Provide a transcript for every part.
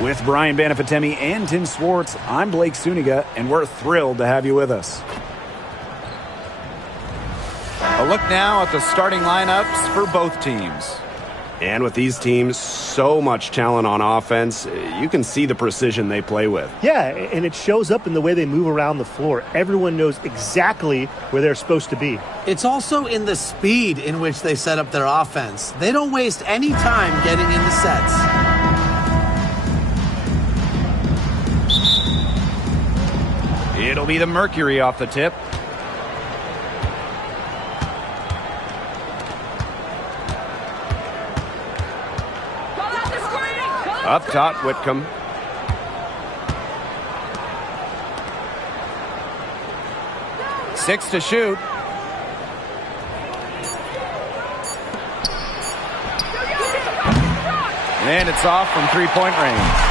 With Brian Banafitemi and Tim Swartz, I'm Blake Suniga, and we're thrilled to have you with us. A look now at the starting lineups for both teams. And with these teams, so much talent on offense, you can see the precision they play with. Yeah, and it shows up in the way they move around the floor. Everyone knows exactly where they're supposed to be. It's also in the speed in which they set up their offense. They don't waste any time getting into sets. It'll be the Mercury off the tip. Up top, Whitcomb. Six to shoot. And it's off from three-point range.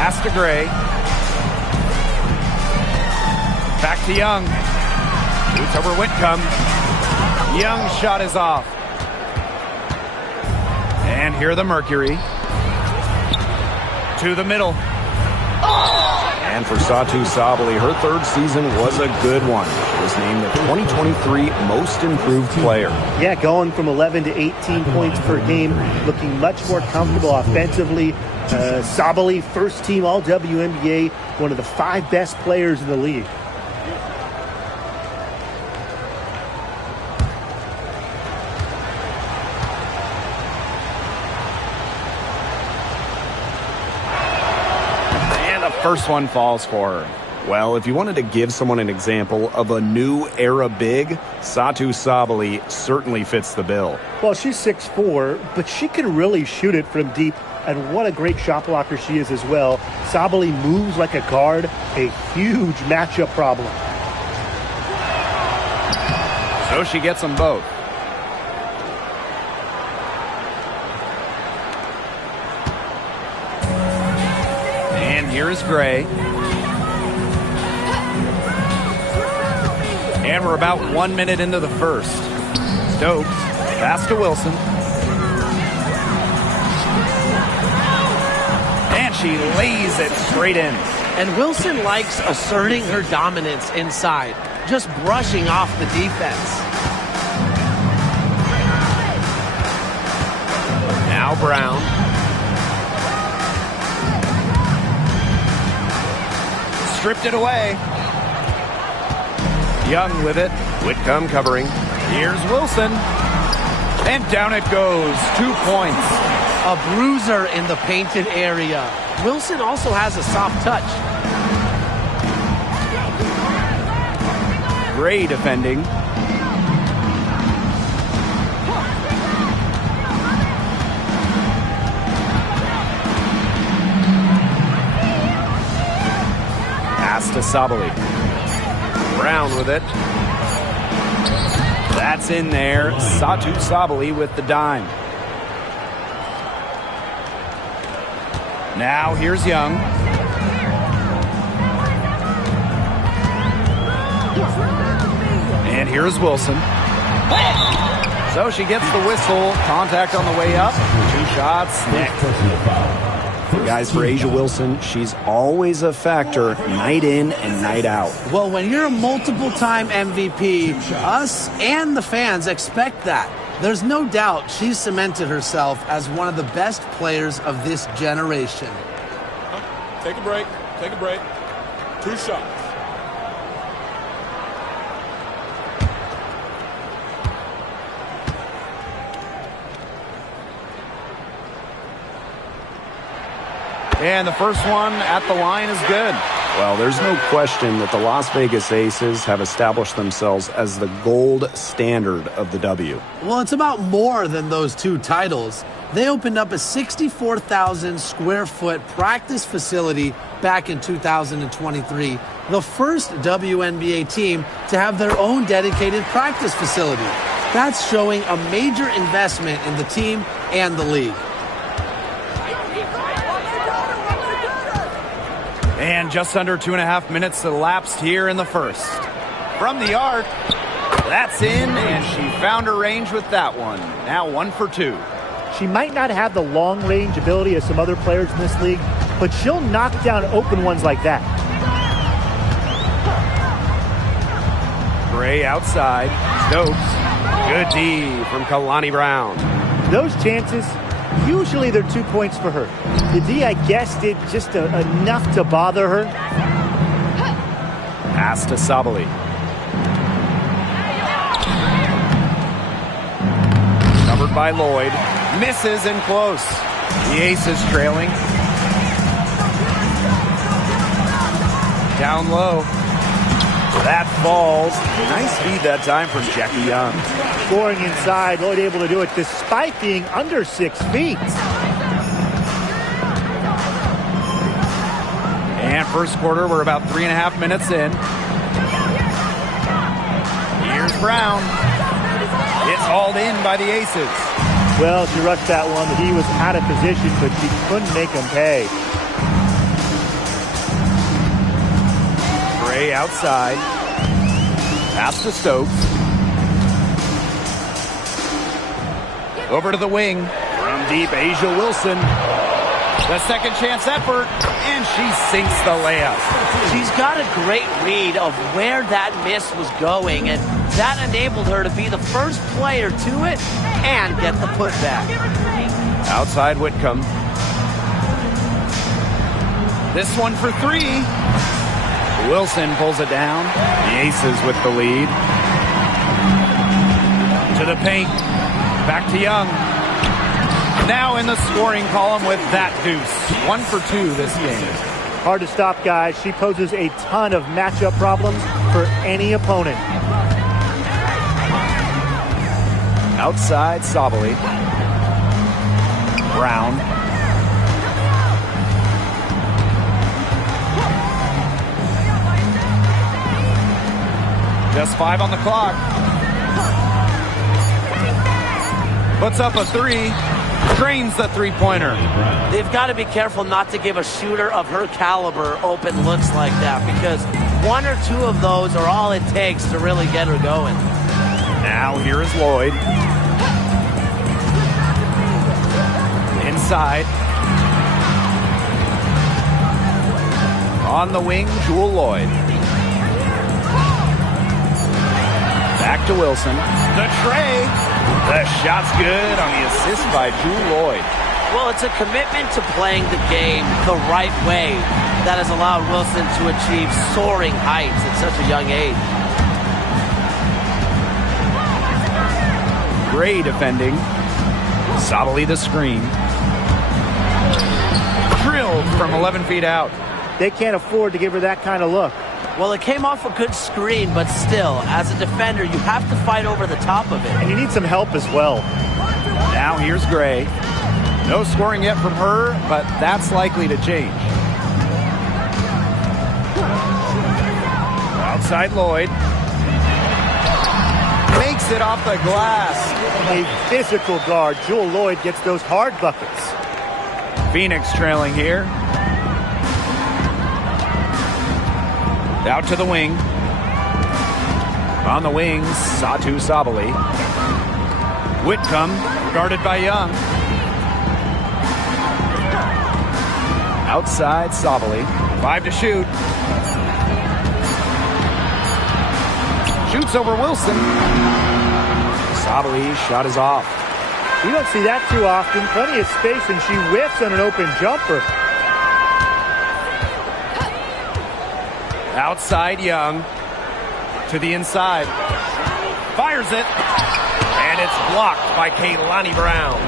Pass to Gray. Back to Young. Shoots over Whitcomb. Young's shot is off. And here the Mercury. To the middle. And for Satou Sabally, her third season was a good one. She was named the 2023 Most Improved Player. Yeah, going from 11 to 18 points per game, looking much more comfortable offensively. Sabally, first team All-WNBA, one of the 5 best players in the league. First one falls for her. Well, if you wanted to give someone an example of a new era big, Satou Sabally certainly fits the bill. Well, she's 6'4", but she can really shoot it from deep, and what a great shot blocker she is as well. Sabally moves like a guard, a huge matchup problem. So she gets them both. Here is Gray. And we're about 1 minute into the first. Stokes, pass to Wilson. And she lays it straight in. And Wilson likes asserting her dominance inside, just brushing off the defense. Now Brown. Stripped it away. Young with it. Whitcomb covering. Here's Wilson. And down it goes. 2 points. A bruiser in the painted area. Wilson also has a soft touch. Gray defending. To Sabally. Brown with it. That's in there. Satou Sabally with the dime. Now here's Young. And here's Wilson. So she gets the whistle. Contact on the way up. 2 shots. Next. Guys, for A'ja Wilson, she's always a factor night in and night out. Well, when you're a multiple-time MVP, us and the fans expect that. There's no doubt she's cemented herself as one of the best players of this generation. Take a break. Take a break. 2 shots. And the first one at the line is good. Well, there's no question that the Las Vegas Aces have established themselves as the gold standard of the W. Well, it's about more than those 2 titles. They opened up a 64,000 square foot practice facility back in 2023, the first WNBA team to have their own dedicated practice facility. That's showing a major investment in the team and the league. And just under 2.5 minutes elapsed here in the first. From the arc, that's in, and she found her range with that one. Now 1 for 2. She might not have the long-range ability of some other players in this league, but she'll knock down open ones like that. Gray outside. Stokes. Good D from Kalani Brown. Those chances, usually they're 2 points for her. The D, I guess, did just enough to bother her. Pass to Sabali. Covered by Lloyd. Misses in close. The Aces trailing. Down low. That falls. Nice feed that time from Jackie Young. Scoring inside, Lloyd able to do it despite being under 6 feet. And first quarter, we're about 3.5 minutes in. Here's Brown. It's hauled in by the Aces. Well, she rushed that one. He was out of position, but she couldn't make him pay. Gray outside. Pass to Stokes. Over to the wing. From deep, Asia Wilson. The second chance effort, and she sinks the layup. She's got a great read of where that miss was going, and that enabled her to be the first player to it and get the putback. Outside Whitcomb. This one for three. Wilson pulls it down. The Aces with the lead. To the paint. Back to Young. Now in the scoring column with that deuce. 1 for 2 this game. Hard to stop, guys. She poses a ton of matchup problems for any opponent. Outside Sabali. Brown. Just 5 on the clock. Puts up a three. Drains the three-pointer. They've got to be careful not to give a shooter of her caliber open looks like that, because 1 or 2 of those are all it takes to really get her going. Now here is Lloyd. Inside. On the wing, Jewel Lloyd. Back to Wilson. The tray. The shot's good on the assist by Jewel Lloyd. Well, it's a commitment to playing the game the right way that has allowed Wilson to achieve soaring heights at such a young age. Gray defending. Sabali the screen. Drilled from 11 feet out. They can't afford to give her that kind of look. Well, it came off a good screen, but still, as a defender, you have to fight over the top of it. And you need some help as well. Now here's Gray. No scoring yet from her, but that's likely to change. Outside Lloyd. Makes it off the glass. A physical guard. Jewel Lloyd gets those hard buckets. Phoenix trailing here. Out to the wing. On the wings, Satu Sabali. Whitcomb, guarded by Young. Outside Sabali. 5 to shoot. Shoots over Wilson. Sabali's shot is off. You don't see that too often. Plenty of space, and she whiffs on an open jumper. Outside Young. To the inside. Fires it. And it's blocked by Kalani Brown.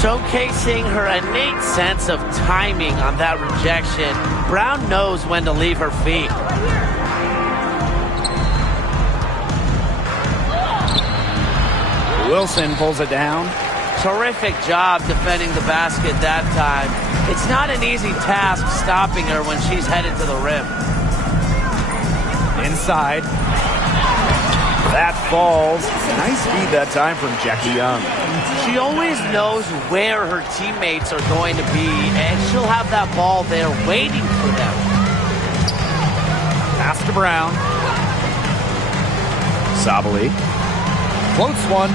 Showcasing her innate sense of timing on that rejection. Brown knows when to leave her feet. Wilson pulls it down. Terrific job defending the basket that time. It's not an easy task stopping her when she's headed to the rim. Inside. That falls. Nice feed that time from Jackie Young. She always knows where her teammates are going to be, and she'll have that ball there waiting for them. Pass to Brown. Sabali. Floats one.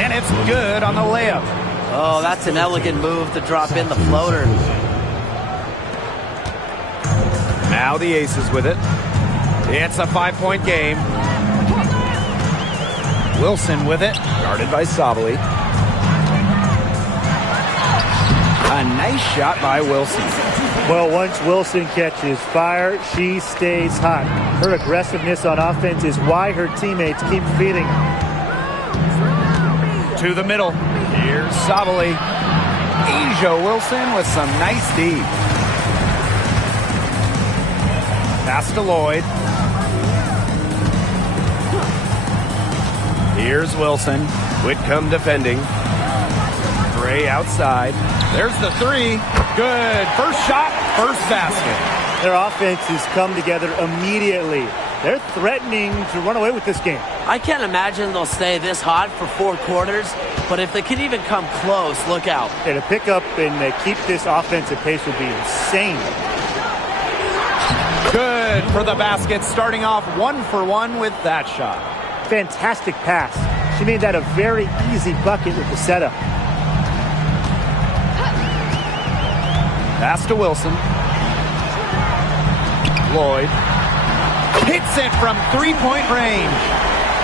And it's good on the layup. Oh, that's an elegant move to drop in the floater. Now the Aces with it. It's a 5-point game. Wilson with it. Guarded by Sabali. A nice shot by Wilson. Well, once Wilson catches fire, she stays hot. Her aggressiveness on offense is why her teammates keep feeding her. To the middle. Here's Sabali. Asia Wilson with some nice D. Pass to Lloyd. Here's Wilson. Whitcomb defending. Gray outside. There's the three. Good. First shot, first basket. Their offense has come together immediately. They're threatening to run away with this game. I can't imagine they'll stay this hot for 4 quarters, but if they can even come close, look out. And to pick up and keep this offensive pace would be insane. Good for the basket. Starting off 1 for 1 with that shot. Fantastic pass. She made that a very easy bucket with the setup. Pass to Wilson. Lloyd hits it from 3-point range.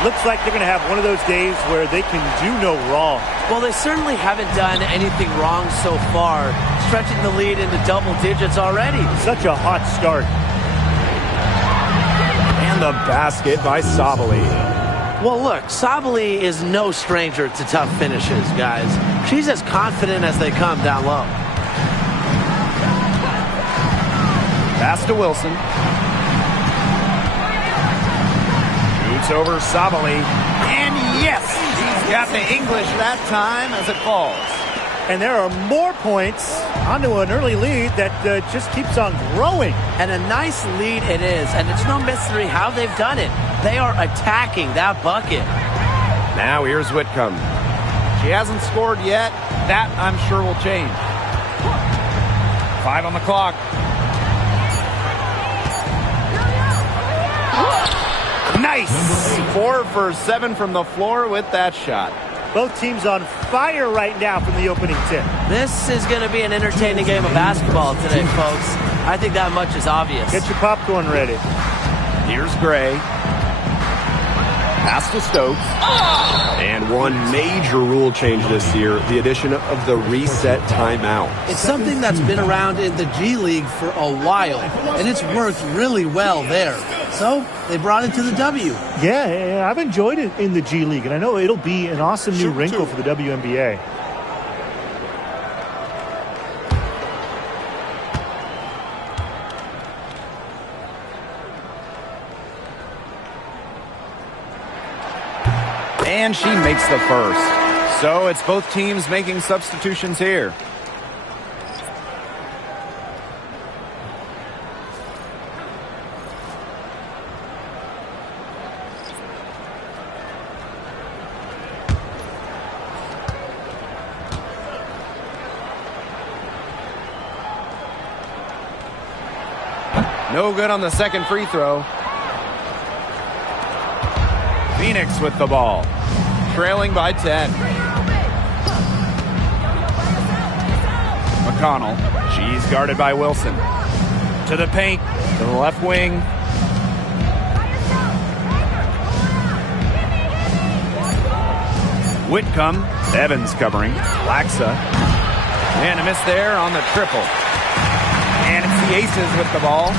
Looks like they're going to have one of those days where they can do no wrong. Well, they certainly haven't done anything wrong so far, stretching the lead into double digits already. Such a hot start. And the basket by Sabali. Well, look, Sabali is no stranger to tough finishes, guys. She's as confident as they come down low. Pass to Wilson. Shoots over Sabali. And yes, he's got the English that time as it falls. And there are more points onto an early lead that just keeps on growing. And a nice lead it is, and it's no mystery how they've done it. They are attacking that bucket. Now here's Whitcomb. She hasn't scored yet. That, I'm sure, will change. 5 on the clock. Nice! 4 for 7 from the floor with that shot. Both teams on fire right now from the opening tip. This is going to be an entertaining game of basketball today, folks. I think that much is obvious. Get your popcorn ready. Here's Gray. Pass to Stokes. And one major rule change this year, the addition of the reset timeout. It's something that's been around in the G League for a while, and it's worked really well there. So they brought it to the W. Yeah, I've enjoyed it in the G League, and I know it'll be an awesome new wrinkle for the WNBA. And she makes the first. So it's both teams making substitutions here. No good on the second free throw. Phoenix with the ball. Trailing by 10. McConnell. She's guarded by Wilson. To the paint. To the left wing. Whitcomb. Evans covering. Laxa. And a miss there on the triple. And it's the Aces with the ball.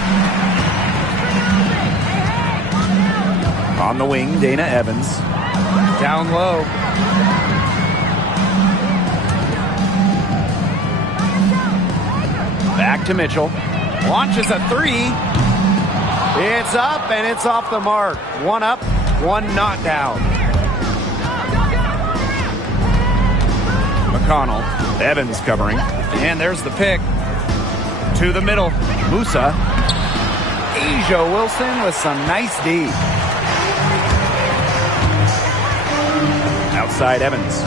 On the wing, Dana Evans. Down low. Back to Mitchell. Launches a three. It's up and it's off the mark. One up, one not down. McConnell. Evans covering. And there's the pick. To the middle. Musa. Asia Wilson with some nice D. Outside Evans.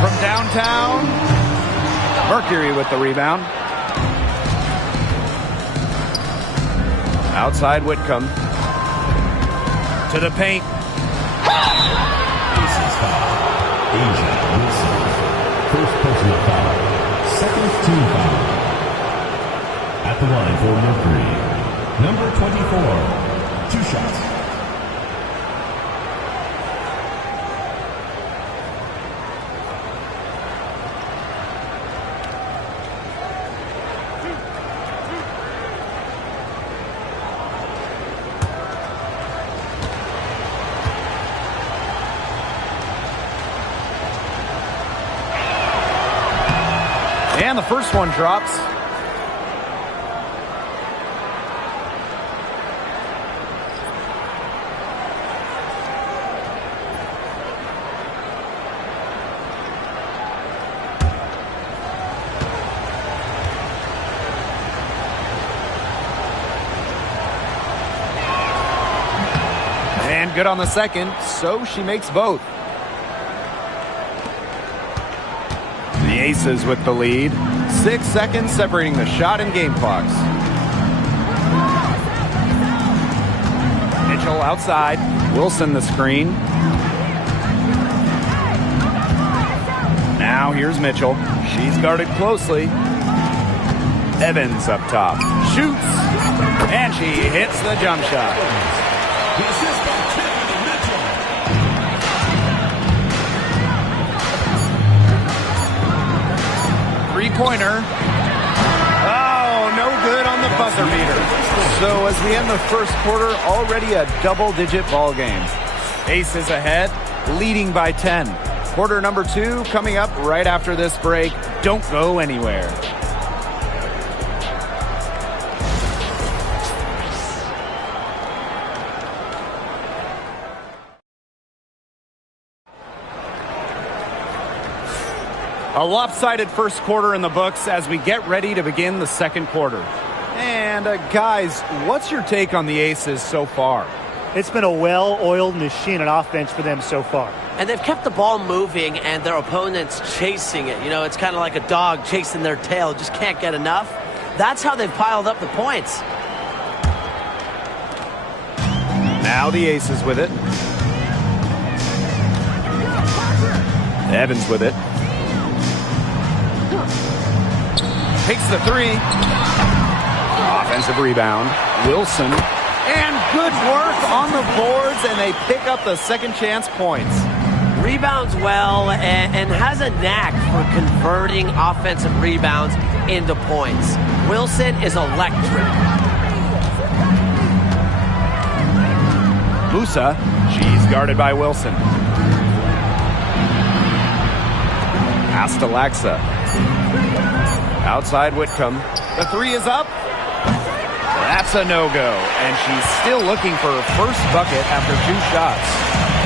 From downtown. Mercury with the rebound. Outside Whitcomb. To the paint. Aces foul. Asia personal foul. Second team foul. At the line for Mercury, number 24, 2 shots. And the first one drops. And good on the second, so she makes both. The Aces with the lead. 6 seconds separating the shot and game clocks. Mitchell outside. Wilson the screen. Now here's Mitchell. She's guarded closely. Evans up top. Shoots. And she hits the jump shot. Three-pointer. Oh, no good on the buzzer beater. So as we end the first quarter, already a double-digit ball game. Aces ahead, leading by 10. Quarter number 2 coming up right after this break. Don't go anywhere. A lopsided first quarter in the books as we get ready to begin the second quarter. And guys, what's your take on the Aces so far? It's been a well-oiled machine on offense for them so far. And they've kept the ball moving and their opponents chasing it. You know, it's kind of like a dog chasing their tail, just can't get enough. That's how they've piled up the points. Now the Aces with it. Evans with it. Takes the three. Offensive rebound. Wilson. And good work on the boards, and they pick up the second chance points. Rebounds well and has a knack for converting offensive rebounds into points. Wilson is electric. Musa. She's guarded by Wilson. Pass to Laxa. Outside Whitcomb. The three is up. That's a no-go. And she's still looking for her first bucket after 2 shots.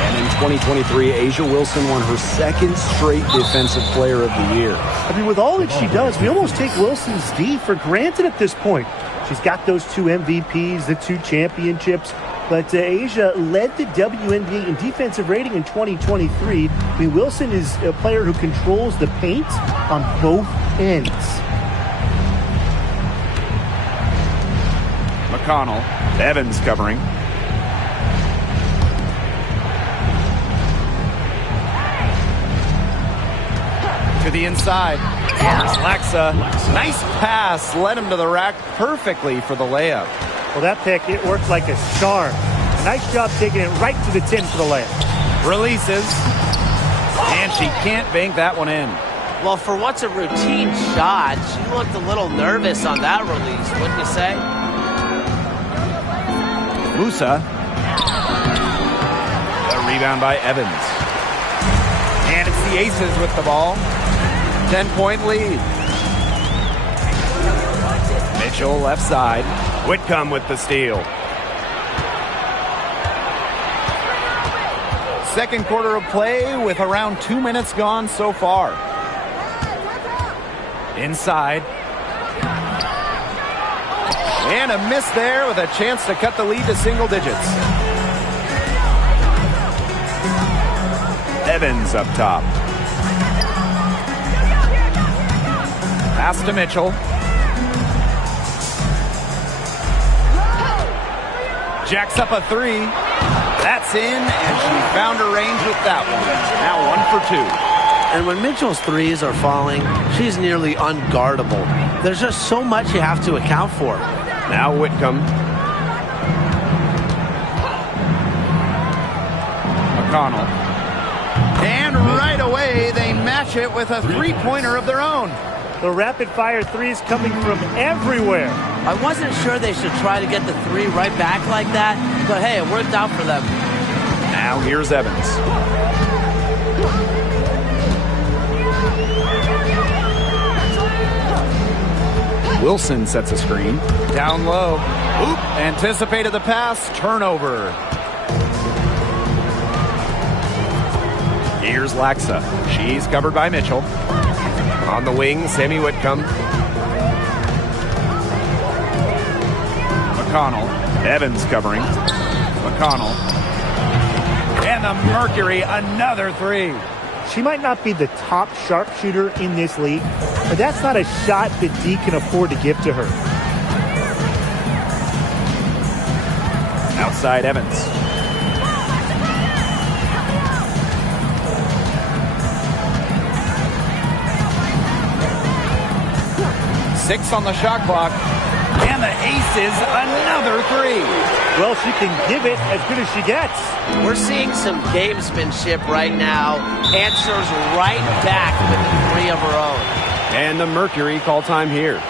And in 2023, A'ja Wilson won her second straight Defensive Player of the Year. I mean, with all that she does, we almost take Wilson's D for granted at this point. She's got those 2 MVPs, the 2 championships. But A'ja led the WNBA in defensive rating in 2023. I mean, Wilson is a player who controls the paint on both ends. McConnell. Evans covering. To the inside. Here's Laxa. Nice pass. Led him to the rack perfectly for the layup. Well, that pick, it worked like a charm. Nice job taking it right to the 10 for the layup. Releases. And she can't bank that one in. Well, for what's a routine shot, she looked a little nervous on that release, wouldn't you say? Musa. A rebound by Evans. And it's the Aces with the ball. 10-point lead. Mitchell left side. Whitcomb with the steal. Second quarter of play with around 2 minutes gone so far. Inside. And a miss there with a chance to cut the lead to single digits. Evans up top. Pass to Mitchell. Jacks up a 3. That's in, and she found her range with that one. Now 1 for 2. And when Mitchell's threes are falling, she's nearly unguardable. There's just so much you have to account for. Now Whitcomb. McConnell. And right away, they match it with a three-pointer of their own. The rapid-fire threes coming from everywhere. I wasn't sure they should try to get the three right back like that, but hey, it worked out for them. Now here's Evans. Wilson sets a screen. Down low. Oop, anticipated the pass. Turnover. Here's Laxa. She's covered by Mitchell. On the wing, Sammy Whitcomb. McConnell. Evans covering. McConnell. And the Mercury, another three. She might not be the top sharpshooter in this league, but that's not a shot that D can afford to give to her. Outside Evans. Six on the shot clock. And the Aces, another three. Well, she can give it as good as she gets. We're seeing some gamesmanship right now. Answers right back with the three of her own. And the Mercury call time here.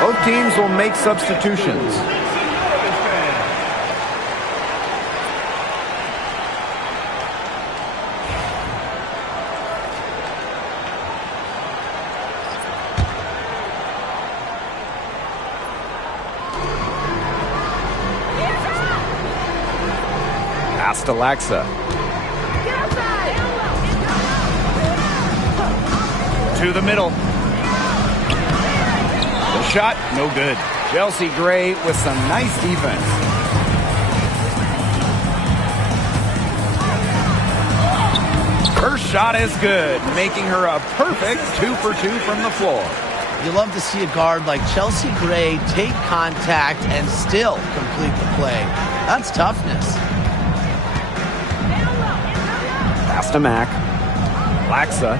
Both teams will make substitutions. Pass to Laxa. To the middle. The shot, no good. Chelsea Gray with some nice defense. Her shot is good, making her a perfect 2 for 2 from the floor. You love to see a guard like Chelsea Gray take contact and still complete the play. That's toughness. Pass to Mack. Laxa.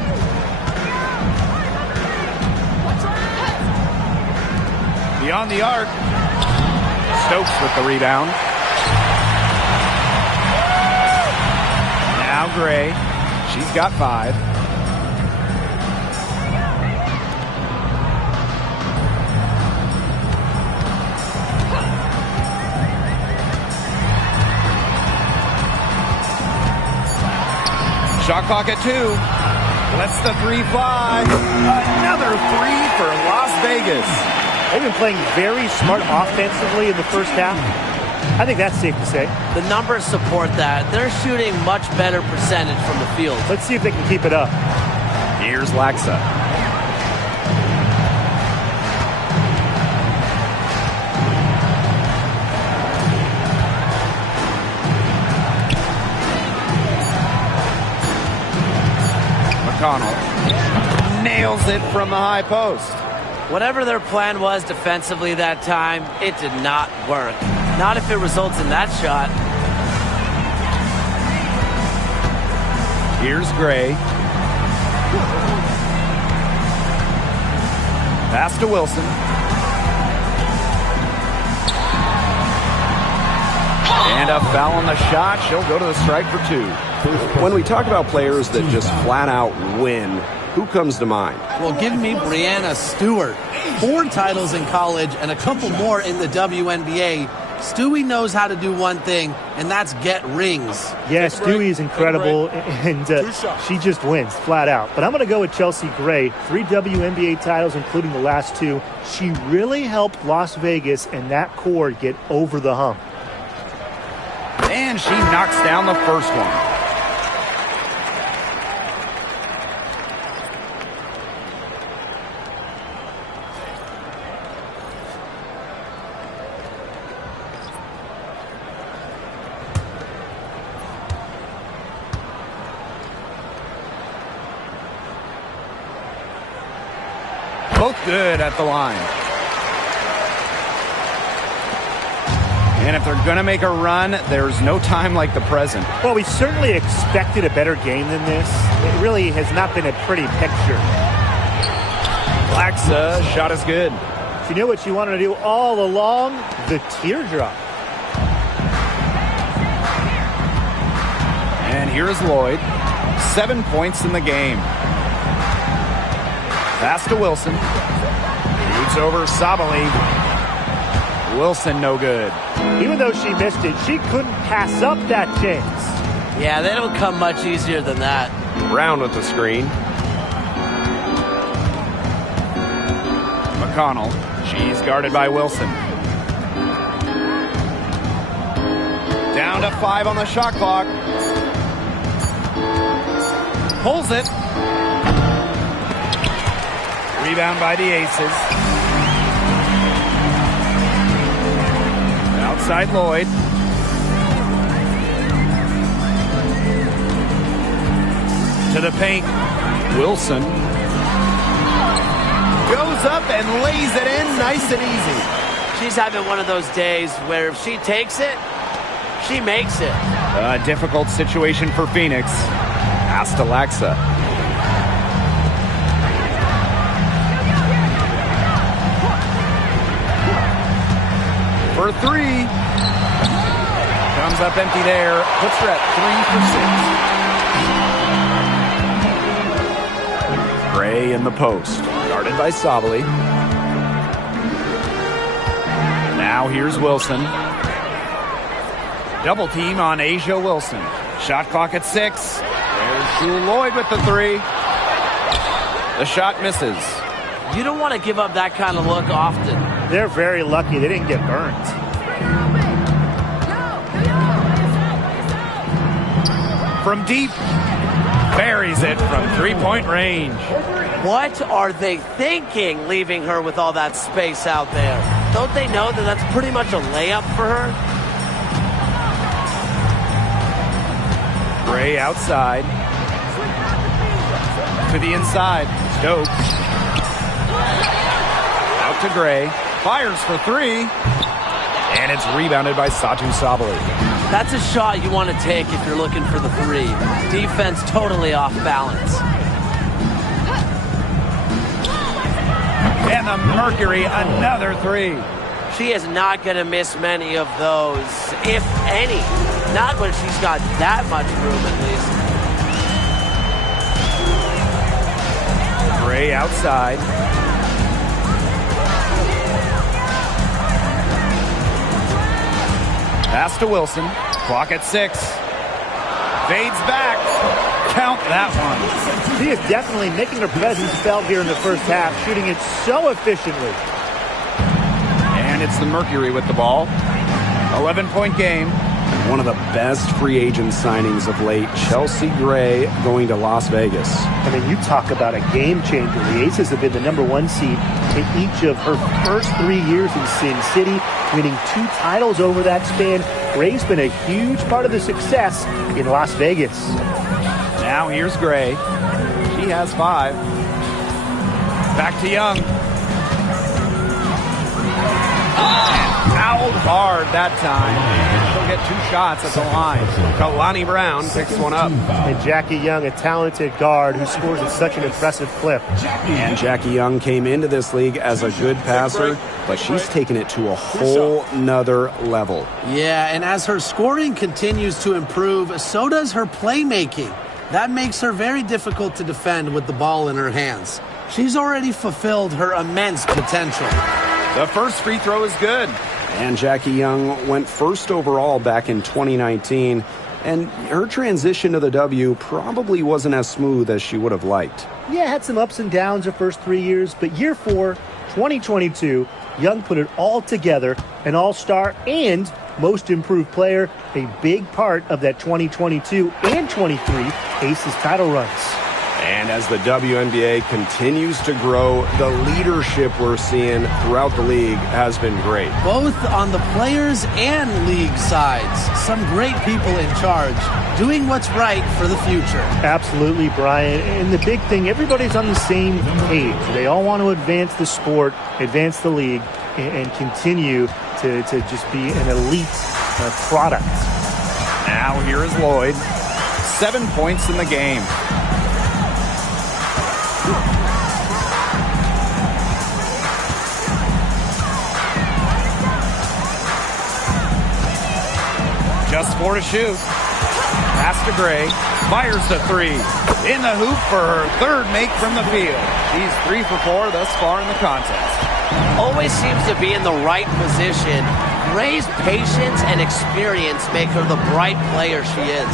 Beyond the arc. Stokes with the rebound. Now Gray. She's got 5. Shot clock at 2. Lets the 3 fly. Another 3 for Las Vegas. They've been playing very smart offensively in the first half. I think that's safe to say. The numbers support that. They're shooting much better percentage from the field. Let's see if they can keep it up. Here's Laxa. McConnell nails it from the high post. Whatever their plan was defensively that time, it did not work. Not if it results in that shot. Here's Gray. Pass to Wilson. And a foul on the shot. She'll go to the strike for 2. When we talk about players that just flat out win, who comes to mind? Well, give me Breanna Stewart. 4 titles in college and a couple more in the WNBA. Stewie knows how to do one thing, and that's get rings. Yeah, Stewie is incredible, and she just wins, flat out. But I'm going to go with Chelsea Gray. 3 WNBA titles, including the last 2. She really helped Las Vegas and that core get over the hump. And she knocks down the first one. Both good at the line. And if they're going to make a run, there's no time like the present. Well, we certainly expected a better game than this. It really has not been a pretty picture. Laxa, shot is good. She knew what she wanted to do all along, the teardrop. And here's Lloyd. 7 points in the game. Pass to Wilson. Shoots over Sabali. Wilson no good. Even though she missed it, she couldn't pass up that chance. Yeah, they don't come much easier than that. Brown with the screen. McConnell. She's guarded by Wilson. Down to 5 on the shot clock. Pulls it. Rebound by the Aces. Outside Lloyd. To the paint. Wilson. Goes up and lays it in nice and easy. She's having one of those days where if she takes it, she makes it. A difficult situation for Phoenix. Pass to Laxa. For 3. Comes up empty there. Puts her at 3 for 6. Gray in the post. Guarded by Sabali. Now here's Wilson. Double team on Asia Wilson. Shot clock at 6. There's Jewel Lloyd with the 3. The shot misses. You don't want to give up that kind of look often. They're very lucky they didn't get burned. From deep, buries it from 3-point range. What are they thinking, leaving her with all that space out there? Don't they know that that's pretty much a layup for her? Gray outside. To the inside. Stokes. Out to Gray. Fires for 3. And it's rebounded by Satu Sabali. That's a shot you want to take if you're looking for the 3. Defense totally off balance. And the Mercury, another 3. She is not going to miss many of those, if any. Not when she's got that much room, at least. Gray outside. Pass to Wilson. Clock at 6. Fades back. Count that one. She is definitely making her presence felt here in the first half, shooting it so efficiently. And it's the Mercury with the ball. 11-point game. One of the best free agent signings of late, Chelsea Gray going to Las Vegas. I mean, you talk about a game changer. The Aces have been the #1 seed in each of her first 3 years in Sin City, winning 2 titles over that span. Gray's been a huge part of the success in Las Vegas. Now here's Gray. She has 5. Back to Young. And fouled hard that time. And she'll get 2 shots at the line. Kalani Brown picks one up. And Jackie Young, a talented guard who scores at such an impressive clip. And Jackie Young came into this league as a good passer, but she's taken it to a whole nother level. Yeah, and as her scoring continues to improve, so does her playmaking. That makes her very difficult to defend with the ball in her hands. She's already fulfilled her immense potential. The first free throw is good. And Jackie Young went first overall back in 2019, and her transition to the W probably wasn't as smooth as she would have liked. Yeah, had some ups and downs her first 3 years, but year 4, 2022, Young put it all together, an all-star and most improved player, a big part of that 2022 and 23 Aces title runs. And as the WNBA continues to grow, the leadership we're seeing throughout the league has been great. Both on the players and league sides. Some great people in charge, doing what's right for the future. Absolutely, Brian. And the big thing, everybody's on the same page. They all want to advance the sport, advance the league, and continue to just be an elite product. Now here is Lloyd. 7 points in the game. Just 4 to shoot. Pass to Gray. Fires the 3. In the hoop for her 3rd make from the field. She's 3 for 4 thus far in the contest. Always seems to be in the right position. Gray's patience and experience make her the bright player she is.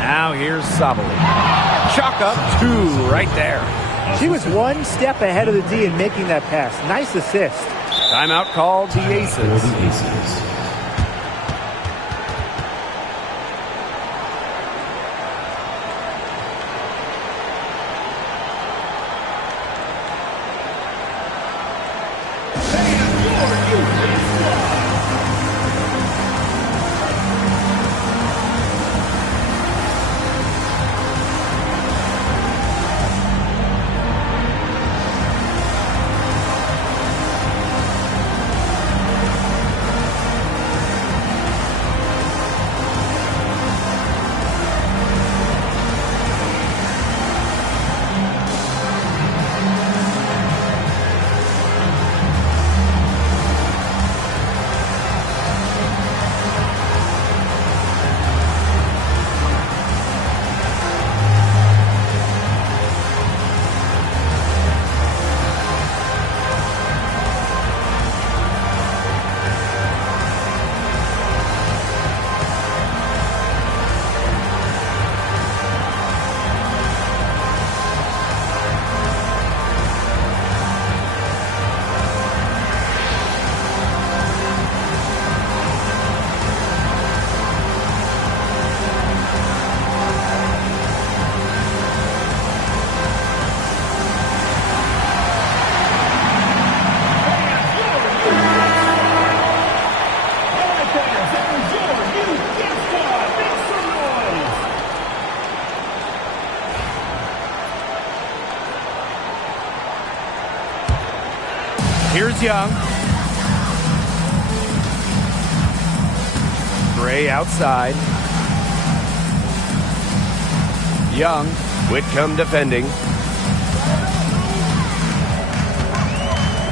Now here's Sabali. Chalk up 2 right there. She was 1 step ahead of the D in making that pass. Nice assist. Timeout called the Aces. Here's Young. Gray outside. Young. Whitcomb defending.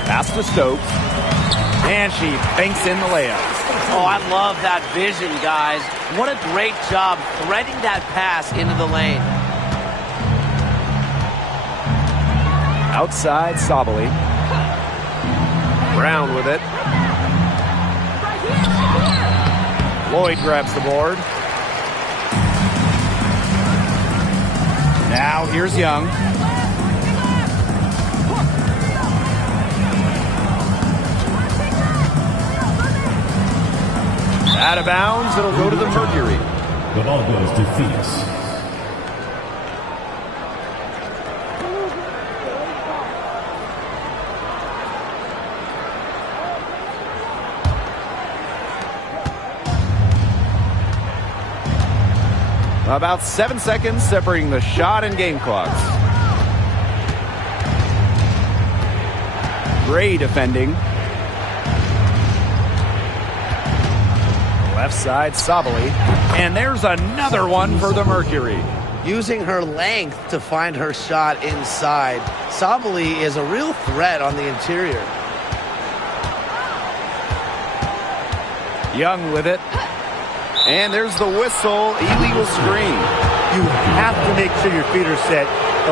Pass to Stokes. And she banks in the layup. Oh, I love that vision, guys. What a great job threading that pass into the lane. Outside, Sabali. Brown with it. Lloyd grabs the board. Now here's Young. Out of bounds, it'll go to the Mercury. The ball goes to Phoenix. About 7 seconds separating the shot and game clocks. Gray defending. Left side, Sabali. And there's another one for the Mercury. Using her length to find her shot inside. Sabali is a real threat on the interior. Young with it. And there's the whistle. Illegal screen. You have to make sure your feet are set.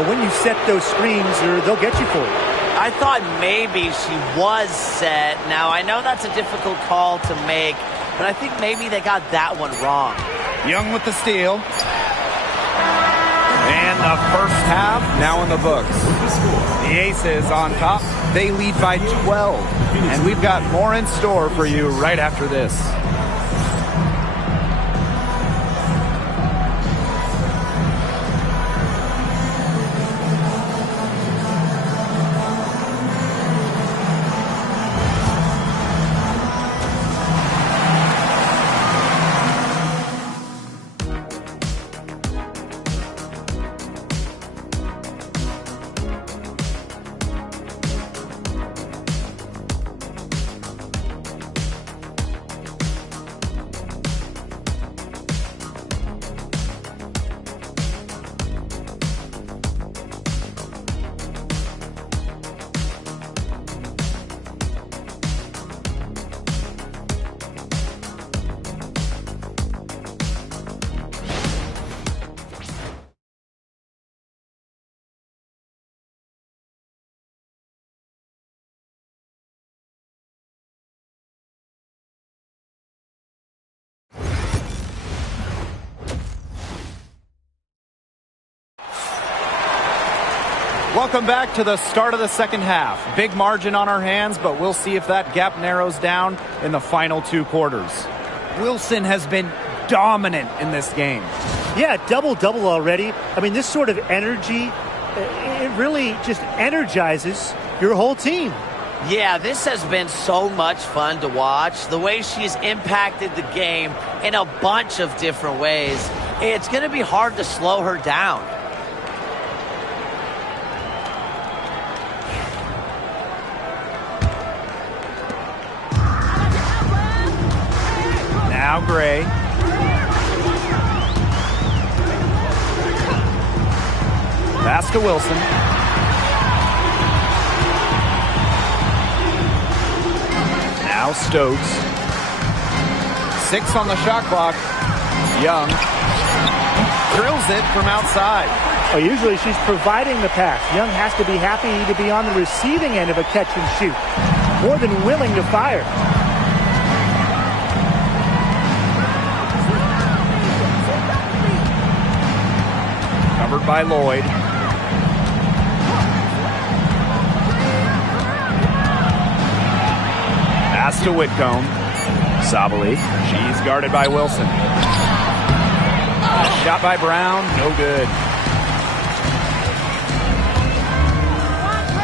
When you set those screens, they'll get you for it. I thought maybe she was set. Now, I know that's a difficult call to make, but I think maybe they got that one wrong. Young with the steal. And the first half now in the books. The Aces on top. They lead by 12. And we've got more in store for you right after this. Welcome back to the start of the second half. Big margin on our hands, but we'll see if that gap narrows down in the final two quarters. Wilson has been dominant in this game. Yeah, double-double already. I mean, this sort of energy, it really just energizes your whole team. Yeah, this has been so much fun to watch. The way she's impacted the game in a bunch of different ways. It's going to be hard to slow her down. Now Gray. Pass to Wilson. Now Stokes. 6 on the shot clock. Young. Drills it from outside. Well, usually she's providing the pass. Young has to be happy to be on the receiving end of a catch and shoot. More than willing to fire. Covered by Lloyd. Pass to Whitcomb. Sabali. She's guarded by Wilson. Shot by Brown. No good.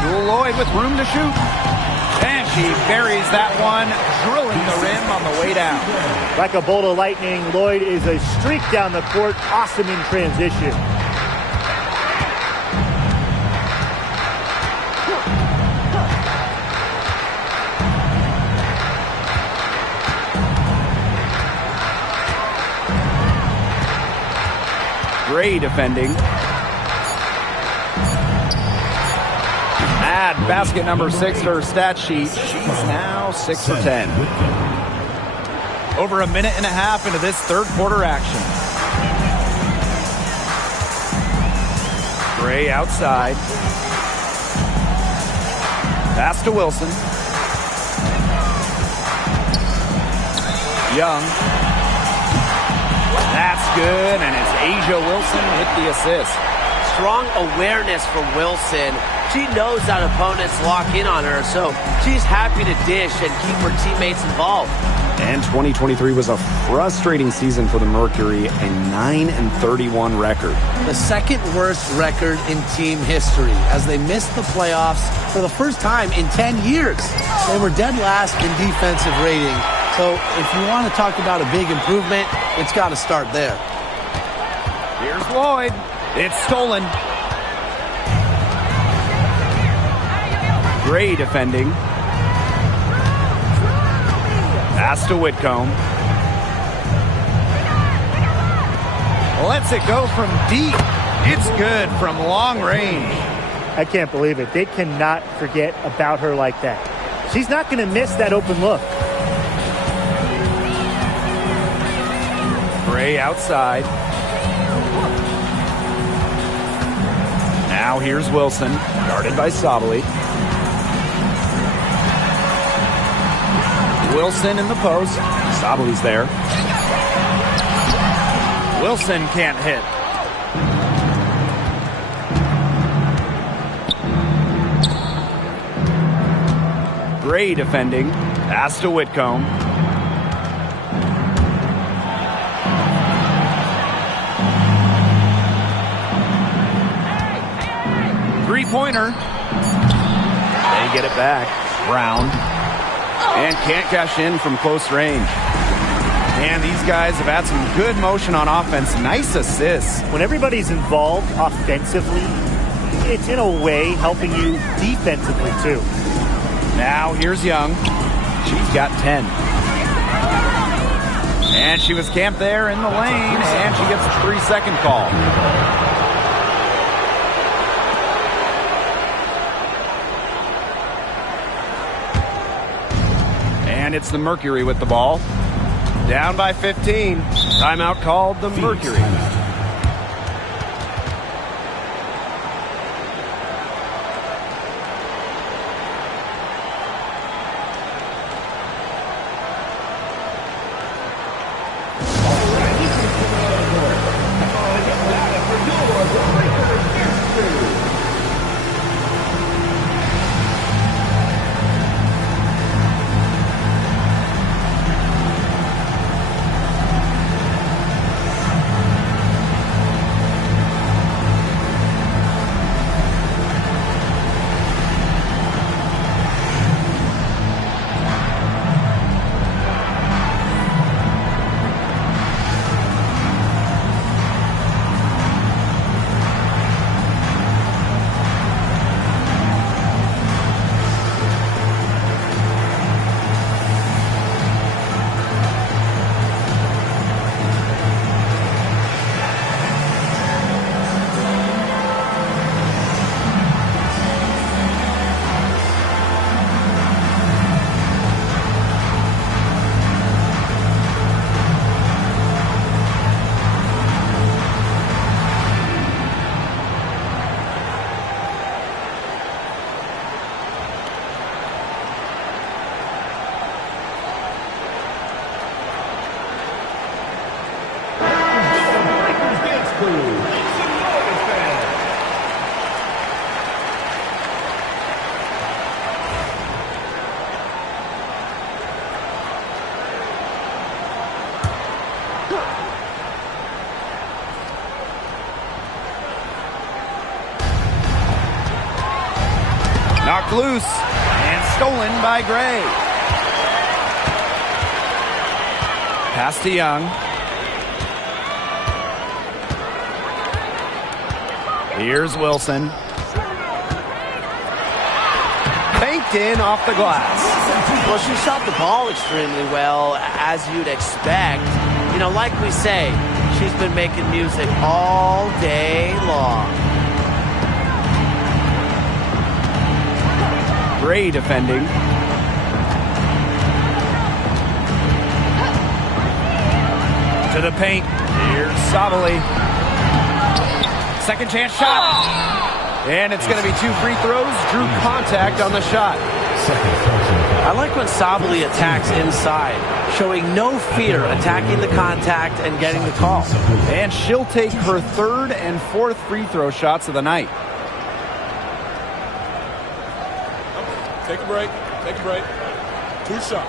Jewel Lloyd with room to shoot. And she buries that one, drilling the rim on the way down. Like a bolt of lightning, Lloyd is a streak down the court. Awesome in transition. Gray defending. Add basket number 6 to her stat sheet. She's now 6 for 10. Over a minute and a half into this third quarter action. Gray outside. Pass to Wilson. Young. That's good, and it's Asia Wilson with the assist. Strong awareness for Wilson. She knows that opponents lock in on her, so she's happy to dish and keep her teammates involved. And 2023 was a frustrating season for the Mercury, a 9-31 record. The second worst record in team history as they missed the playoffs for the first time in 10 years. They were dead last in defensive rating. So if you want to talk about a big improvement, it's got to start there. Here's Lloyd. It's stolen. Gray defending. Pass to Whitcomb. Lets it go from deep. It's good from long range. I can't believe it. They cannot forget about her like that. She's not going to miss that open look. Gray outside. Now here's Wilson, guarded by Sabali. Wilson in the post. Sabali's there. Wilson can't hit. Gray defending. Pass to Whitcomb. Three-pointer. They get it back. Brown. And can't cash in from close range. And these guys have had some good motion on offense. Nice assists. When everybody's involved offensively, it's in a way helping you defensively too. Now here's Young. She's got 10. And she was camped there in the lane, and she gets a 3-second call. And it's the Mercury with the ball. Down by 15. Timeout called the Mercury. Knocked loose and stolen by Gray. Pass to Young. Here's Wilson. Banked in off the glass. Well, she shot the ball extremely well, as you'd expect. You know, like we say, she's been making music all day long. Gray defending. To the paint. Here's Sabali. Second chance shot. And it's going to be 2 free throws. Drew contact on the shot. I like when Sabali attacks inside, showing no fear, attacking the contact and getting the call. And she'll take her 3rd and 4th free throw shots of the night. Take a break. Take a break. 2 shots.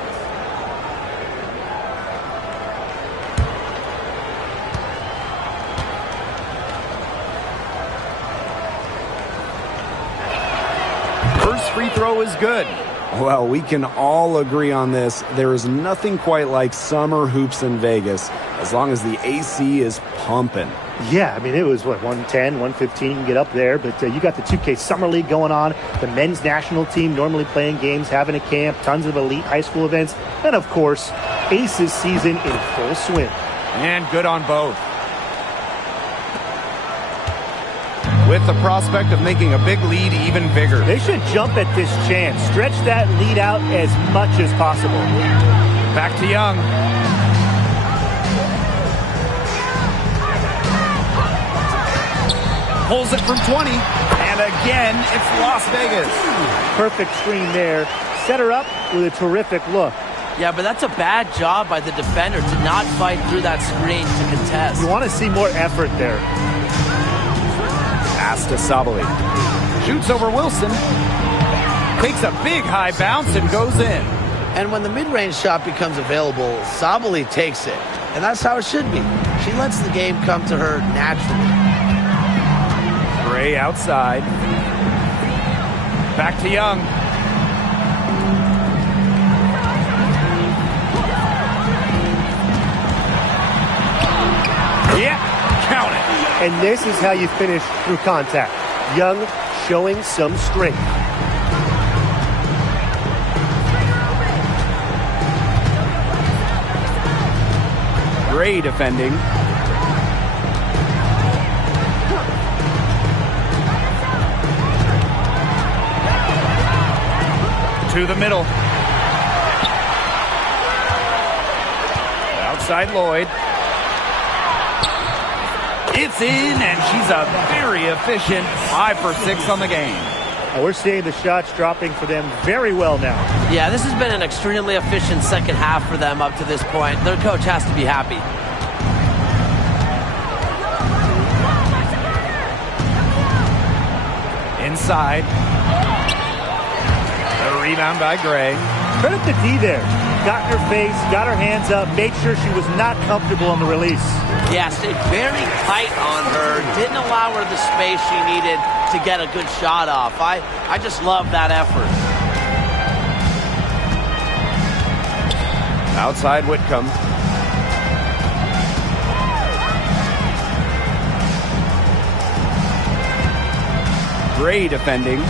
First free throw is good. Well, we can all agree on this. There is nothing quite like summer hoops in Vegas, as long as the AC is pumping. Yeah, I mean, it was, 110, 115, get up there. But you got the 2K Summer League going on, the men's national team normally playing games, having a camp, tons of elite high school events, and, of course, Aces season in full swing. And good on both. with the prospect of making a big lead even bigger. They should jump at this chance. Stretch that lead out as much as possible. Back to Young. Pulls it from 20. And again, it's Las Vegas. Perfect screen there. Set her up with a terrific look. Yeah, but that's a bad job by the defender to not fight through that screen to contest. You want to see more effort there. Pass to Sabali. Shoots over Wilson. Takes a big high bounce and goes in. And when the mid-range shot becomes available, Sabali takes it. And that's how it should be. She lets the game come to her naturally. Gray outside. Back to Young. Yeah, count it. And this is how you finish through contact. Young showing some strength. Gray defending. To the middle. Outside Lloyd. It's in, and she's a very efficient 5 for 6 on the game. And we're seeing the shots dropping for them very well now. Yeah, this has been an extremely efficient second half for them up to this point. Their coach has to be happy. Inside. The rebound by Gray. Credit the D there. Got in her face, got her hands up, made sure she was not comfortable on the release. Yeah, stayed very tight on her. Didn't allow her the space she needed to get a good shot off. I just love that effort. Outside Whitcomb. Gray defending.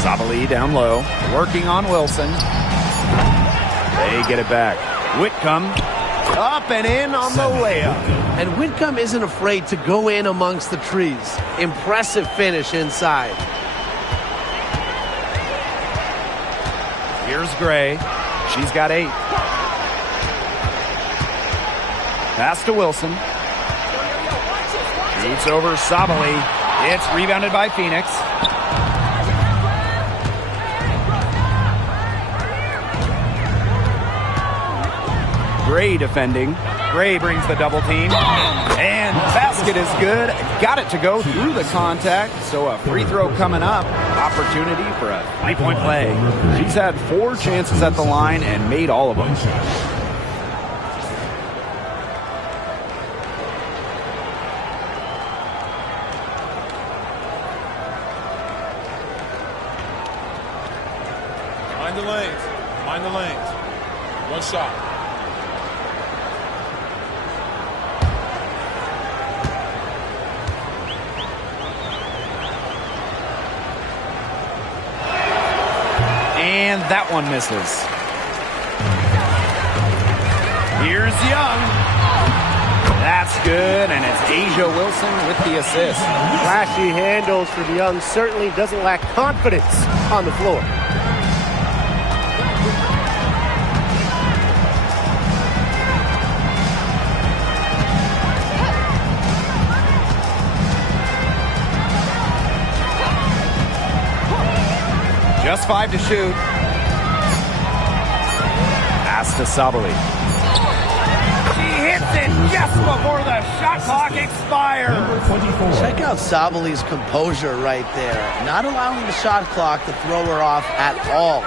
Sabali down low, working on Wilson. They get it back. Whitcomb up and in on the layup. And Whitcomb isn't afraid to go in amongst the trees. Impressive finish inside. Here's Gray. She's got 8. Pass to Wilson. Shoots over Sabali. It's rebounded by Phoenix. Gray defending. Gray brings the double team. And the basket is good. Got it to go through the contact. So a free throw coming up. Opportunity for a 3-point play. She's had 4 chances at the line and made all of them. Mind the lanes. Mind the lanes. One shot. And that one misses. Here's Young. That's good, and it's Asia Wilson with the assist. Flashy handles for the Young. Certainly doesn't lack confidence on the floor. Just 5 to shoot. Pass to Sabali. She hits it just before the shot clock expires. Check out Sabali's composure right there. Not allowing the shot clock to throw her off at all.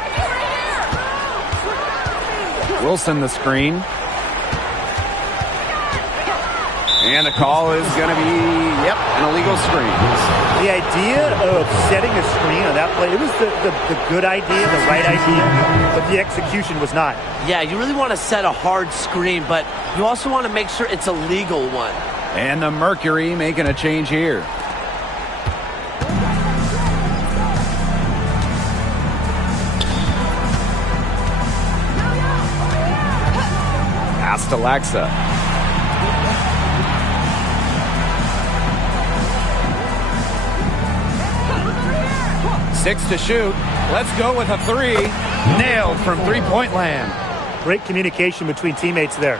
Wilson the screen. And the call is going to be, an illegal screen. The idea of setting a screen on that play, it was the good idea, the right idea, but the execution was not. Yeah, you really want to set a hard screen, but you also want to make sure it's a legal one. And the Mercury making a change here. Pass to Laxa. 6 to shoot. Let's go with a 3. Nailed from three-point land. Great communication between teammates there.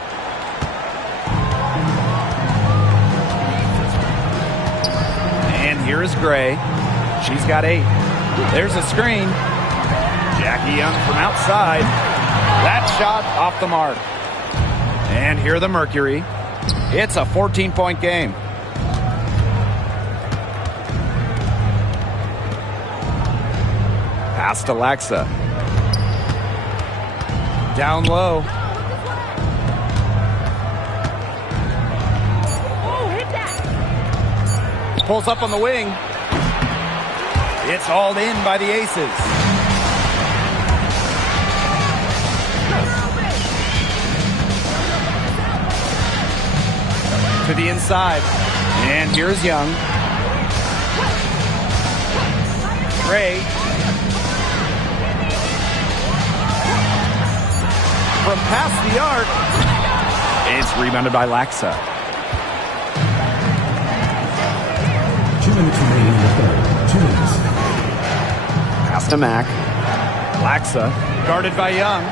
And here is Gray. She's got 8. There's a screen. Jackie Young from outside. That shot off the mark. And here the Mercury. It's a 14-point game. Pass to Laxa. Down low. Pulls up on the wing. It's hauled in by the Aces. To the inside. And here's Young. Gray. From past the arc. It's rebounded by Laxa. 2 minutes remaining in the third. 2 minutes. Pass to Mack. Laxa guarded by Young.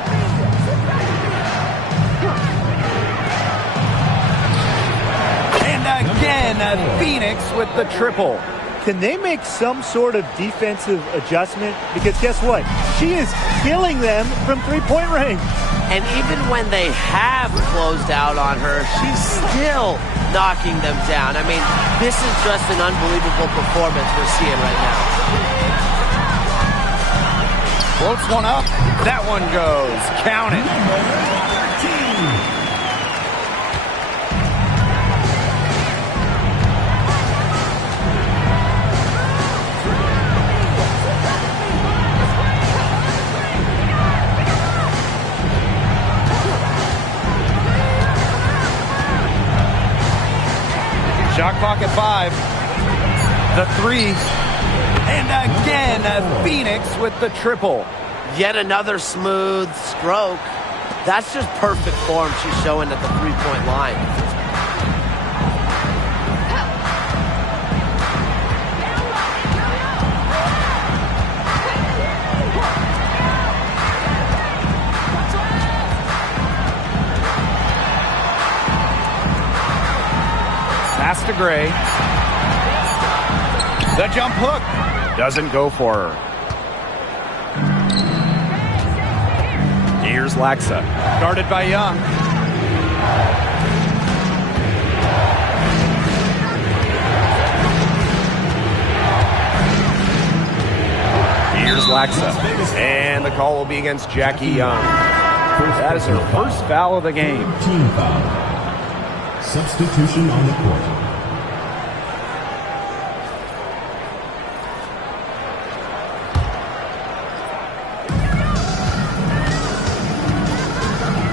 And again, Phoenix with the triple. Can they make some sort of defensive adjustment? Because guess what? She is killing them from three-point range. And even when they have closed out on her, she's still knocking them down. I mean, this is just an unbelievable performance we're seeing right now. Floats one up. That one goes. Count it. Shot clock at 5. The 3. And again, Phoenix with the triple. Yet another smooth stroke. That's just perfect form she's showing at the three-point line. Pass to Gray. The jump hook doesn't go for her. Here's Laxa, guarded by Young. Here's Laxa, and the call will be against Jackie Young. That is her first foul of the game. Team foul. Substitution on the court.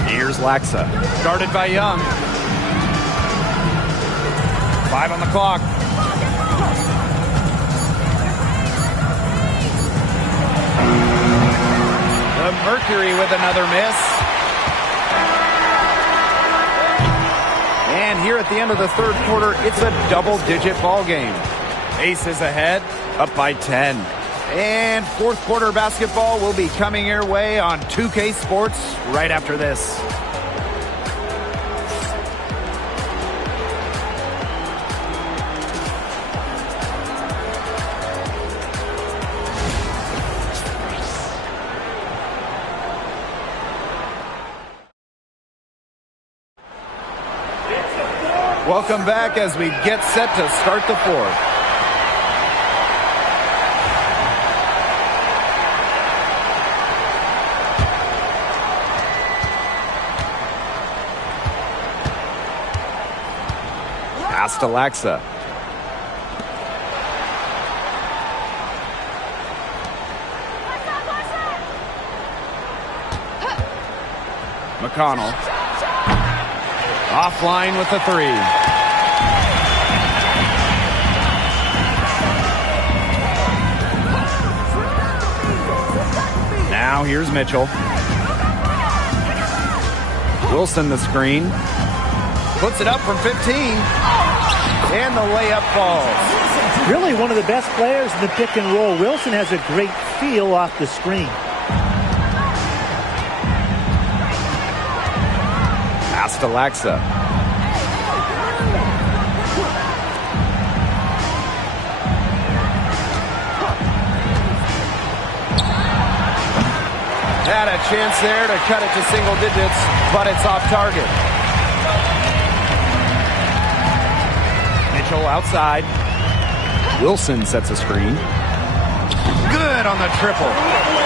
Here's Laxa, guarded by Young. 5 on the clock. The Mercury with another miss. And here at the end of the third quarter, it's a double-digit ball game. Aces ahead, up by 10. And fourth quarter basketball will be coming your way on 2K Sports right after this. Welcome back as we get set to start the fourth. Pass to Laxa. McConnell. Offline with the 3. Now here's Mitchell. Wilson the screen. Puts it up from 15. And the layup falls. Really one of the best players in the pick and roll. Wilson has a great feel off the screen. Pass to Laxa. Had a chance there to cut it to single digits, but it's off target. Mitchell outside. Wilson sets a screen. Good on the triple.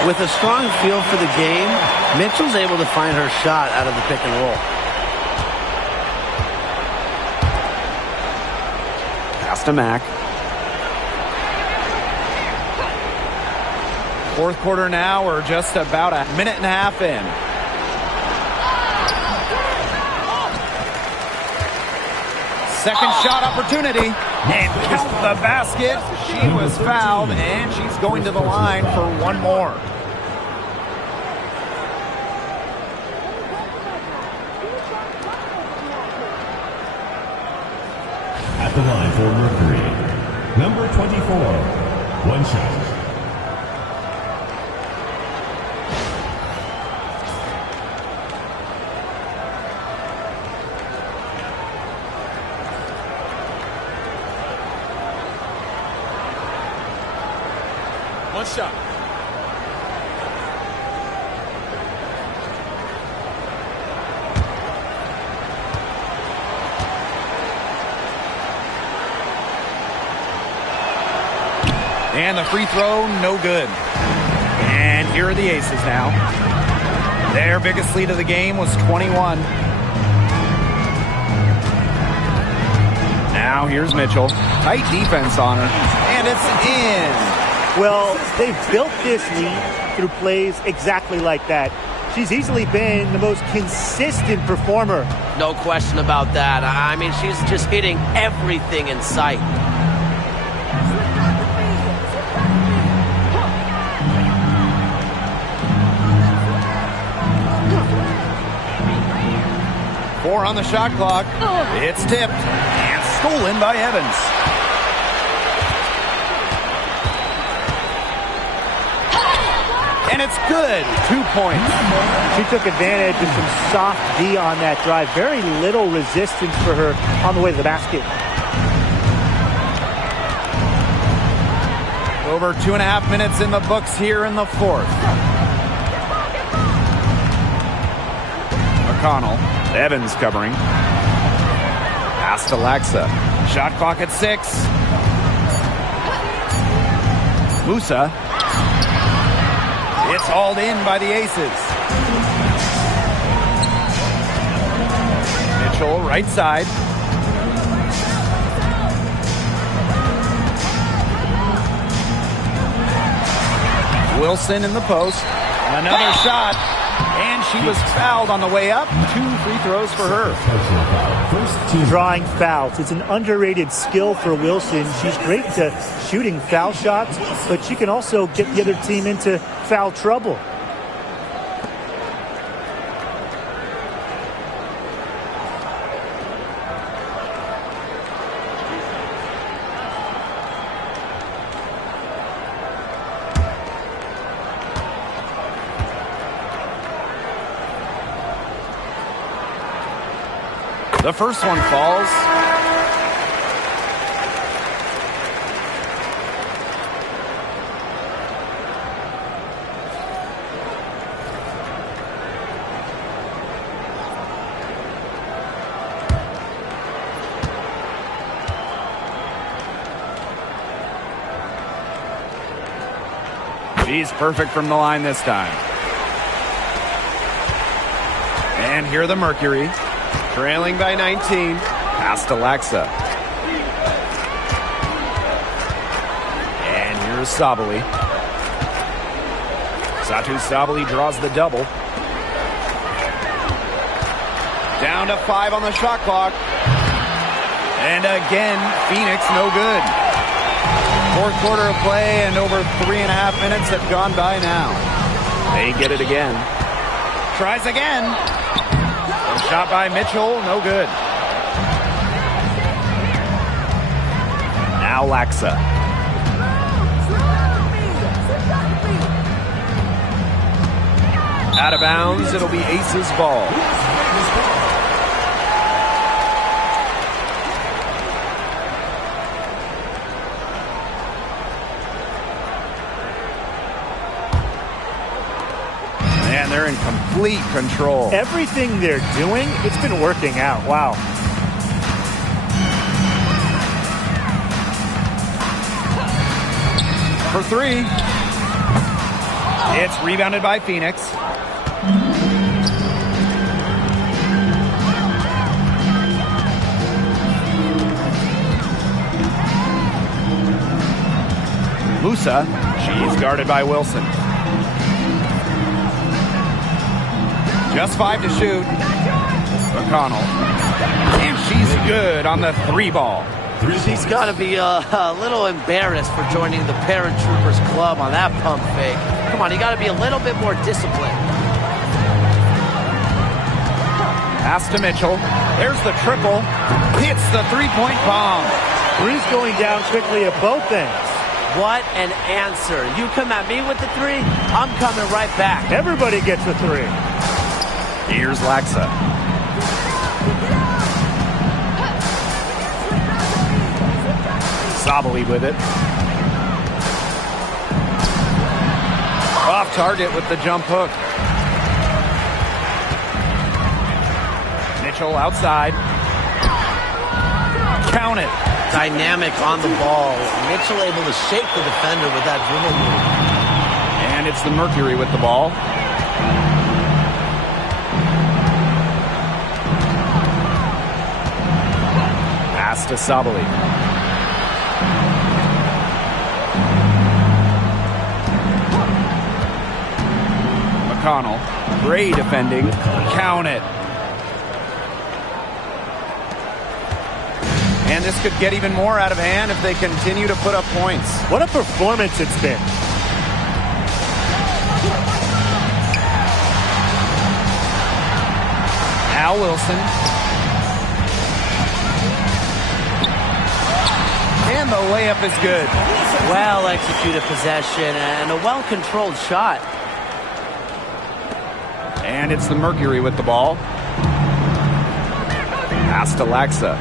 With a strong feel for the game, Mitchell's able to find her shot out of the pick and roll. Pass to Mack. Fourth quarter now, we're just about a minute and a half in. Second shot opportunity. And count the basket. She was fouled, and she's going to the line for one more. At the line for Mercury, number 24, one shot. One shot. And the free throw, no good. And here are the Aces now. Their biggest lead of the game was 21. Now here's Mitchell. Tight defense on her. And it's in. Well, they've built this lead through plays exactly like that. She's easily been the most consistent performer. No question about that. I mean, she's just hitting everything in sight. Four on the shot clock. It's tipped and stolen by Evans. And it's good. 2 points. She took advantage of some soft D on that drive. Very little resistance for her on the way to the basket. Over 2.5 minutes in the books here in the fourth. McConnell. Evans covering. Pass to Laxa. Shot clock at 6. Musa. It's hauled in by the Aces. Mitchell, right side. Wilson in the post. Another shot. And she was fouled on the way up. 2 free throws for her. Drawing fouls. It's an underrated skill for Wilson. She's great to shooting foul shots, but she can also get the other team into foul trouble. The first one falls. She's perfect from the line this time. And here are the Mercury. Trailing by 19. Pass to Laxa. And here's Sabali. Satu Sabali draws the double. Down to 5 on the shot clock. And again, Phoenix no good. Fourth quarter of play and over 3.5 minutes have gone by now. They get it again. Tries again. Shot by Mitchell, no good. Now Laxa. Out of bounds, it'll be Aces ball. And they're in complete control. Everything they're doing, it's been working out. Wow. For three. It's rebounded by Phoenix. Musa, she's guarded by Wilson. Just 5 to shoot. McConnell. And she's good on the 3 ball. She's got to be a little embarrassed for joining the Paratroopers Club on that pump fake. Come on, you got to be a little bit more disciplined. Pass to Mitchell. There's the triple. Hits the 3-point bomb. Three's going down quickly at both ends. What an answer. You come at me with the 3, I'm coming right back. Everybody gets a 3. Here's Laxa. Sabali with it. Off target with the jump hook. Mitchell outside. Count it. Dynamic on the ball. Mitchell able to shake the defender with that dribble move. And it's the Mercury with the ball. Pass to Sabali. McConnell. Gray defending. Count it. And this could get even more out of hand if they continue to put up points. What a performance it's been. Al Wilson. And the layup is good. Well executed possession and a well-controlled shot. And it's the Mercury with the ball. Pass to Laxa.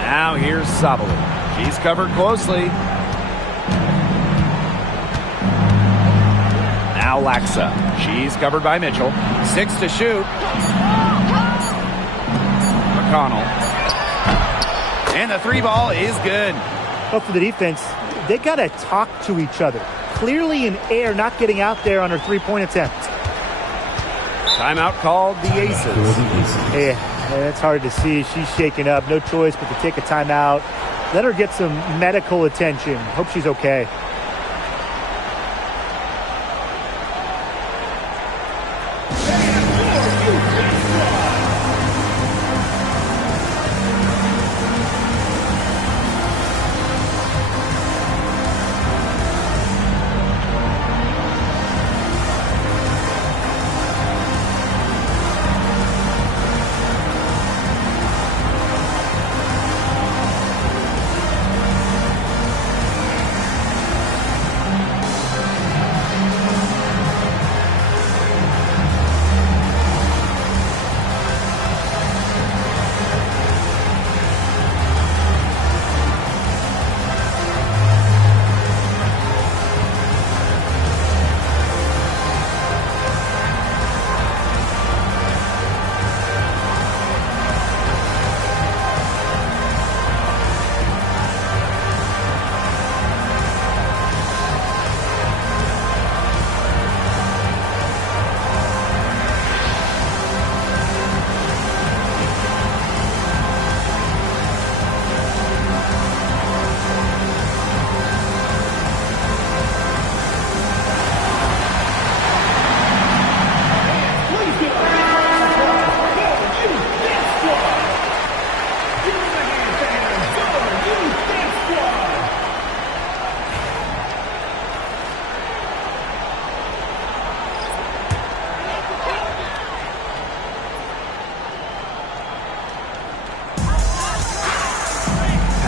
Now here's Sabali. She's covered closely. Now Laxa. She's covered by Mitchell. 6 to shoot. McConnell. And the 3 ball is good. But for the defense, they got to talk to each other. Clearly in air, not getting out there on her 3-point attempt. Timeout called the Aces. Yeah, it's hard to see. She's shaken up. No choice but to take a timeout. Let her get some medical attention. Hope she's okay.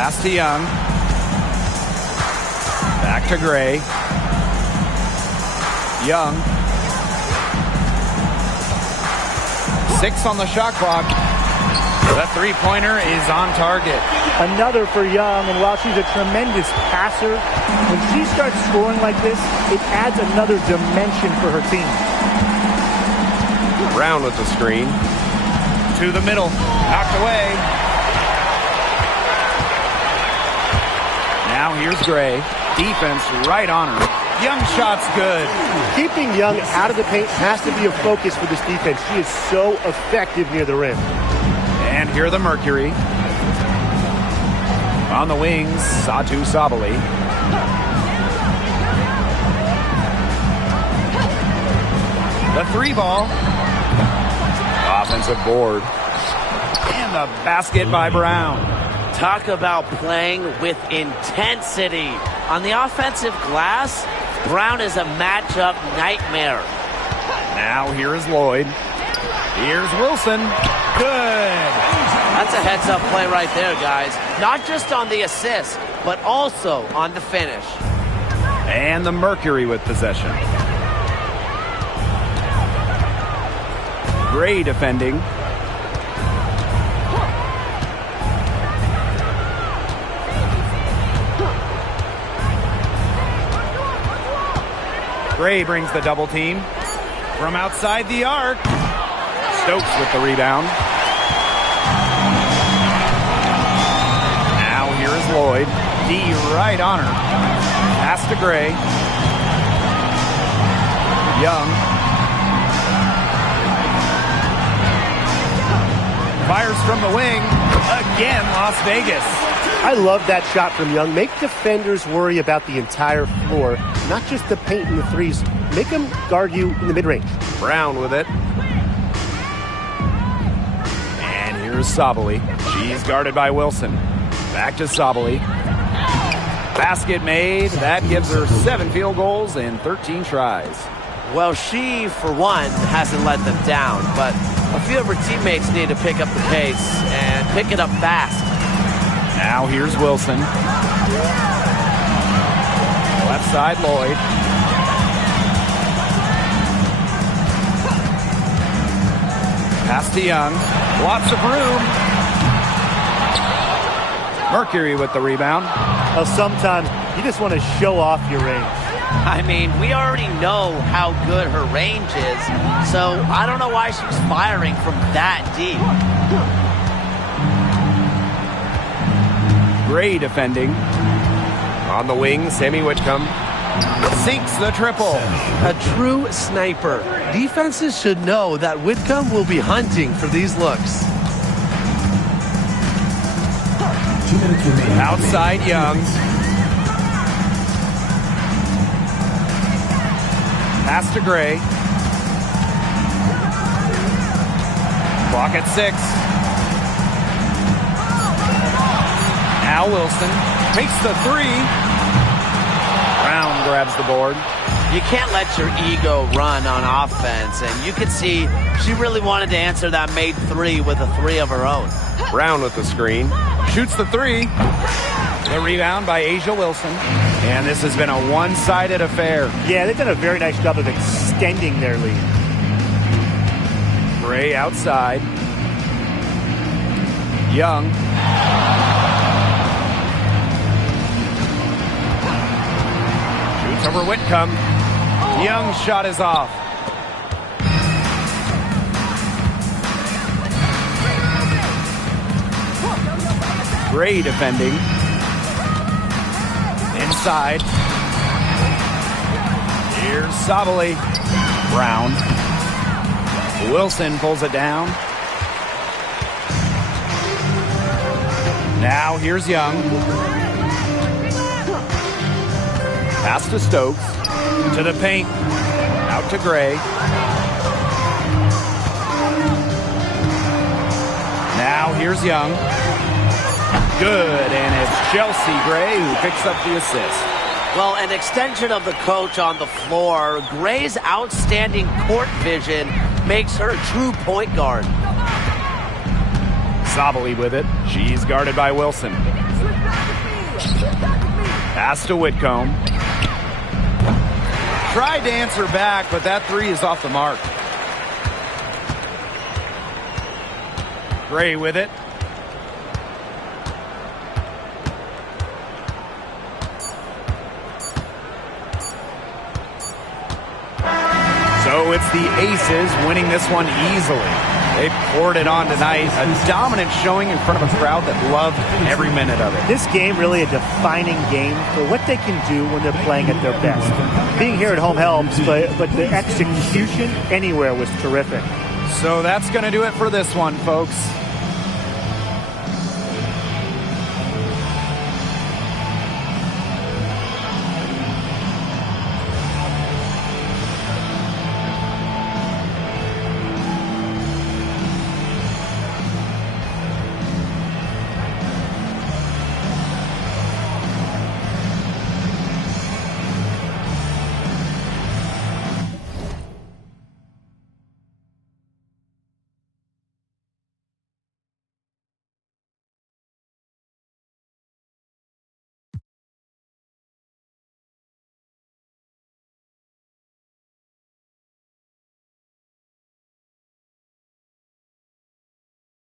Pass to Young. Back to Gray. Young. 6 on the shot clock. The three-pointer is on target. Another for Young, and while she's a tremendous passer, when she starts scoring like this, it adds another dimension for her team. Brown with the screen. To the middle. Knocked away. Now here's Gray. Defense right on her. Young shot's good. Keeping Young out of the paint has to be a focus for this defense. She is so effective near the rim. And here are the Mercury. On the wings, Satu Sabali. The three ball. Offensive board. And the basket by Brown. Talk about playing with intensity. On the offensive glass, Brown is a matchup nightmare. Now here is Lloyd. Here's Wilson. Good. That's a heads-up play right there, guys. Not just on the assist, but also on the finish. And the Mercury with possession. Gray defending. Gray brings the double team from outside the arc. Stokes with the rebound. Now here is Lloyd. D right on her. Pass to Gray. Young. Fires from the wing. Again, Las Vegas. I love that shot from Young. Make defenders worry about the entire floor, not just the paint and the threes. Make them guard you in the mid-range. Brown with it. And here's Sabali. She's guarded by Wilson. Back to Sabali. Basket made. That gives her 7 field goals in 13 tries. Well, she, for one, hasn't let them down, but a few of her teammates need to pick up the pace and pick it up fast. Now here's Wilson. Left side, Lloyd. Pass to Young. Lots of room. Mercury with the rebound. Well, sometimes you just want to show off your range. I mean, we already know how good her range is, so I don't know why she's firing from that deep. Gray defending. On the wing, Sammy Whitcomb. Sinks the triple. A true sniper. Defenses should know that Whitcomb will be hunting for these looks. 2 minutes remaining. Outside Young. Pass to Gray. Clock at 6. Now Wilson takes the 3. Brown grabs the board. You can't let your ego run on offense, and you could see she really wanted to answer that made 3 with a 3 of her own. Brown with the screen. Shoots the 3. The rebound by A'ja Wilson. And this has been a one-sided affair. Yeah, they've done a very nice job of extending their lead. Gray outside. Young. Shoots over Whitcomb. Young's shot is off. Gray defending. Inside. Here's Sabali. Brown. Wilson pulls it down. Now here's Young. Pass to Stokes. To the paint. Out to Gray. Now here's Young. Good, and it's Chelsea Gray who picks up the assist. Well, an extension of the coach on the floor. Gray's outstanding court vision makes her a true point guard. Sabali with it. She's guarded by Wilson. Pass to Whitcomb. Tried to answer back, but that three is off the mark. Gray with it. So it's the Aces winning this one easily. They poured it on tonight. A dominant showing in front of a crowd that loved every minute of it. This game really a defining game for what they can do when they're playing at their best. Being here at home helps, but the execution anywhere was terrific. So that's going to do it for this one, folks.